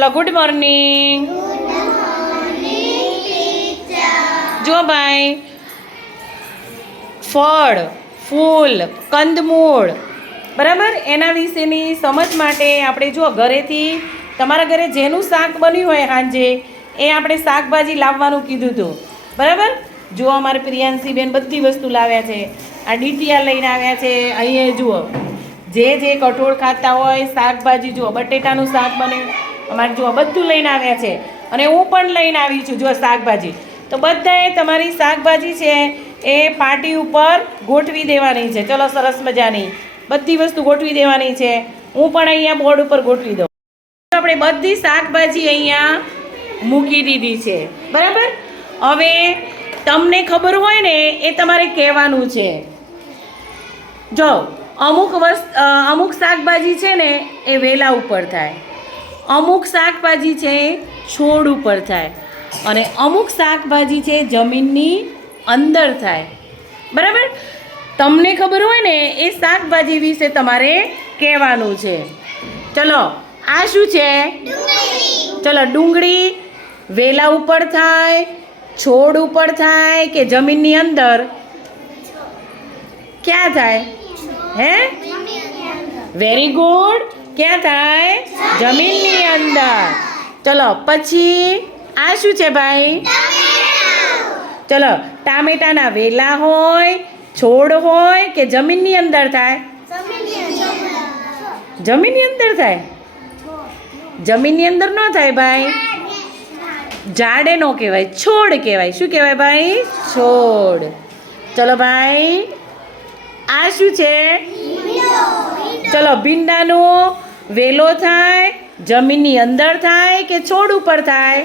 ચલો good morning જો ભાઈ. ફળ ફૂલ કંદમૂળ. બરાબર? એના વિશેની સમજ માટે આપણે જો ઘરેથી તમારા ઘરે જેનું શાક બન્યું હોય સાંજે એ આપણે શાકભાજી લાવવાનું કીધું હતું. બરાબર? જો અમારે પ્રિયાંશીબેન બધી વસ્તુ લાવ્યા છે. આ ડીટીયા લઈને આવ્યા છે. અહીંયા જુઓ. જે જે કઠોળ ખાતા હોય શાકભાજી જુઓ બટેટાનું શાક બને. અમારે જુઓ બધું લઈને આવ્યા છે. અને હું પણ લઈને આવી છું જો શાકભાજી. તો બધાએ તમારી શાકભાજી છે એ પાટી ઉપર ગોઠવી દેવાની છે. ચલો સરસ મજાની. બધી વસ્તુ ગોઠવી દેવાની છે. હું પણ અહીંયા બોર્ડ ઉપર ગોઠવી દઉં. આપણે બધી શાકભાજી અહીંયા મૂકી દીધી છે. બરાબર? હવે તમને ખબર હોય ને, એ તમારે કહેવાનું છે. જો, અમુક વસ્ત અમુક શાકભાજી છે ને, એ વેલા ઉપર થાય. અમુક શાકભાજી છે એ છોડ ઉપર થાય અને અમુક શાકભાજી છે જમીનની અંદર થાય. બરાબર? તમને ખબર હોય ને એ શાકભાજી વિશે તમારે કહેવાનું છે. ચલો આ શું છે? ચલો ડુંગળી વેલા ઉપર થાય છોડ ઉપર થાય કે જમીનની અંદર? ક્યાં થાય? હે? વેરી ગુડ ક્યાં થાય? જમીનની અંદર. ચલો, પછી આ શું છે ભાઈ? ચલો, ટામેટાના વેલા હોય, છોડ હોય કે જમીનની અંદર થાય? જમીનની અંદર થાય? જમીનની અંદર ન થાય ભાઈ? ઝાડે નો કહેવાય, છોડ કહેવાય. શું કહેવાય ભાઈ? છોડ. ચલો ભાઈ, આ શું છે? ચલો, ભીંડાનો વેલો થાય, જમીનની અંદર થાય કે છોડ ઉપર થાય?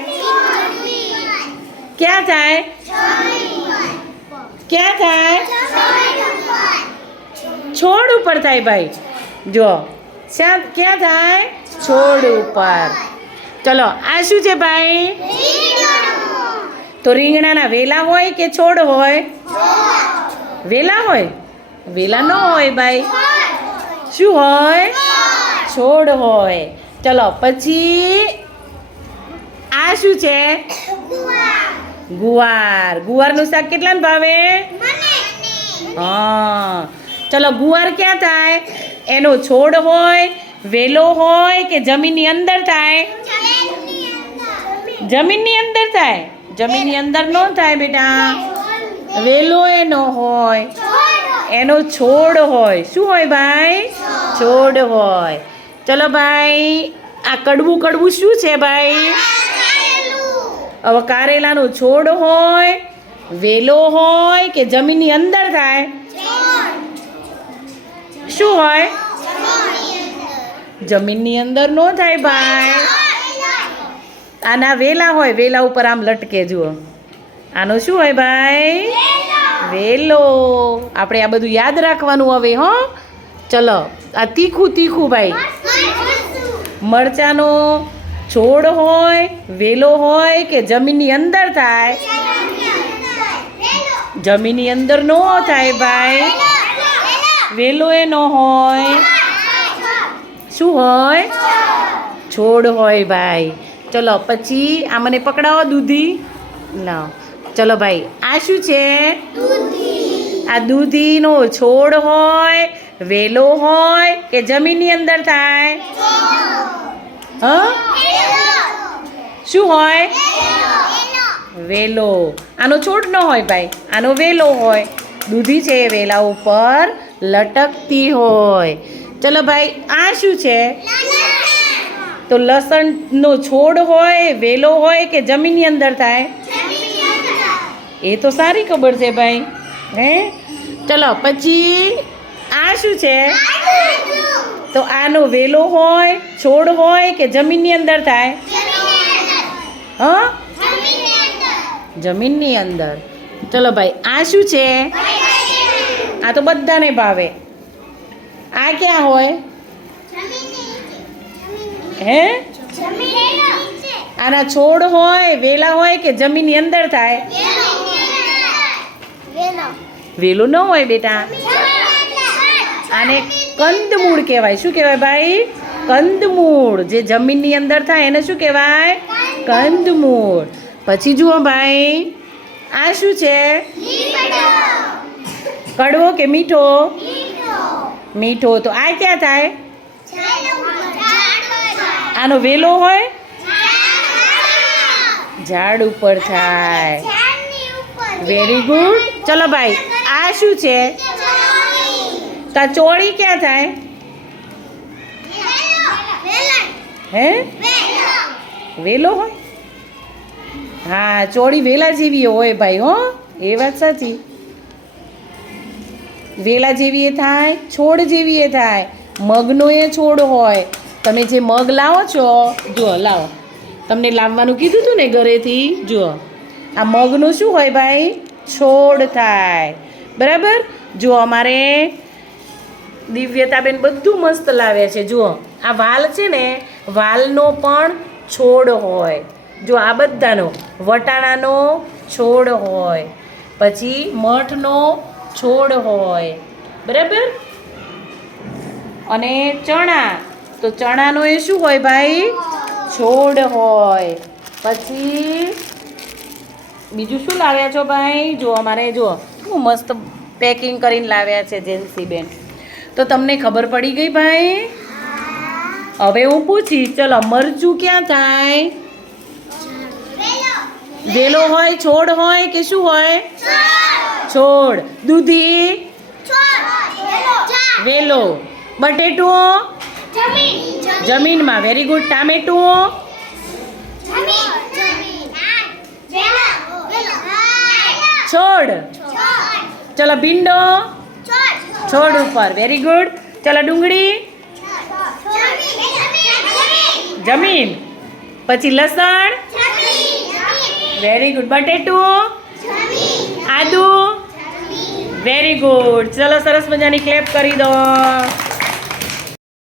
ક્યાં થાય? ક્યાં થાય? છોડ ઉપર થાય ભાઈ. જો શ્યાં ક્યાં થાય? છોડ ઉપર. ચલો, આ શું છે ભાઈ? તો રીંગણાના વેલા હોય કે છોડ હોય? વેલા હોય? વેલા ન હોય ભાઈ. શું હોય? છોડ હોય. ચલો, પછી આ શું છે? ગુવાર. ગુવારનું શાક કેટલાને ભાવે? હા. ચલો, ગુવાર ક્યાં થાય? એનો છોડ હોય, વેલો હોય કે જમીનની અંદર થાય? જમીનની અંદર થાય. જમીનની અંદર ન થાય બેટા. વેલો એનો હોય. એનો છોડ હોય. શું હોય ભાઈ? છોડ હોય. ચલો ભાઈ, આ કડવું કડવું શું છે ભાઈ? હવે કારેલાનો છોડ હોય, વેલો હોય કે જમીનની અંદર થાય? શું હોય? જમીનની અંદર નો થાય ભાઈ. આના વેલા હોય, વેલા ઉપર આમ લટકે, જુઓ. આનો શું હોય ભાઈ? વેલો. આપણે આ બધું યાદ રાખવાનું હવે, હો. ચલો, આ તીખું તીખું ભાઈ. મરચાનો છોડ હોય, વેલો હોય કે જમીનની અંદર થાય? જમીનની અંદર નો થાય ભાઈ. વેલો એ નો હોય. શું હોય? છોડ હોય ભાઈ. ચલો, પછી આ મને પકડાવો દૂધી. લાવ. ચલો ભાઈ, આ શું છે? આ દૂધીનો છોડ હોય વેલો હોય કે જમીનની અંદર થાય? હ? શું હોય? વેલો. આનો છોડ ન હોય ભાઈ. આનો વેલો હોય. દૂધી છે એ વેલા ઉપર લટકતી હોય. ચલો ભાઈ આ શું છે? તો લસણનો છોડ હોય વેલો હોય કે જમીનની અંદર થાય. એ તો સારી ખબર છે ભાઈ હે? ચલો પછી આ શું છે? તો આનો વેલો હોય છોડ હોય કે જમીનની અંદર થાય? હ? જમીનની અંદર. ચલો ભાઈ આ શું છે? આ તો બધાને ભાવે. આ ક્યાં હોય? હે? આના છોડ હોય વેલા હોય કે જમીનની અંદર થાય? વેલું. ન હોય બેટા. આને કંદમૂળ કહેવાય. શું કહેવાય ભાઈ? કંદમૂળ. જે જમીનની અંદર થાય એને શું કહેવાય? કંદમૂળ. પછી જુઓ ભાઈ આ શું છે? કડવો કે મીઠો? મીઠો. તો આ ક્યાં થાય? આનો વેલો હોય? ઝાડ ઉપર થાય. વેરી ગુડ ચલો ભાઈ આ શું છે? તો ચોળી ક્યાં થાય? હે? વેલો હોય? હા, ચોળી વેલા જેવી હોય ભાઈ, હો. એ વાત સાચી. વેલા જેવી એ થાય, છોડ જેવી એ થાય. મગનો એ છોડ હોય. તમે જે મગ લાવો છો, જુઓ, લાવો. તમને લાવવાનું કીધું હતું ને ઘરેથી, જુઓ. આ મગનું શું હોય ભાઈ? છોડ થાય. બરાબર? જુઓ, અમારે દિવ્યતાબેન બધું મસ્ત લાવે છે. જુઓ, આ વાલ છે ને, વાલનો પણ છોડ હોય. જો આ બધાનો, વટાણાનો છોડ હોય, પછી મઠનો છોડ હોય. બરાબર? અને ચણા, તો ચણાનો એ શું હોય ભાઈ? છોડ હોય. પછી, બીજું શું લાવ્યા છો ભાઈ? જો અમારે જો શું મસ્ત પેકિંગ કરીને લાવ્યા છે જેન્સીબેન. તો તમને ખબર પડી ગઈ ભાઈ? હવે હું પૂછીશ ચલો, મરચું ક્યાં થાય? વેલો હોય, છોડ હોય કે શું હોય? છોડ. દૂધી? વેલો. બટેટો જમીનમાં. વેરી ગુડ ટામેટું છોડ. ચલો, ભીંડો? છોડ ઉપર. વેરી ગુડ ચલો ડુંગળી. જમીન. પછી લસણ. વેરી ગુડ બટેટું. આદુ. વેરી ગુડ ચલો સરસ મજાની ક્લેપ કરી દો.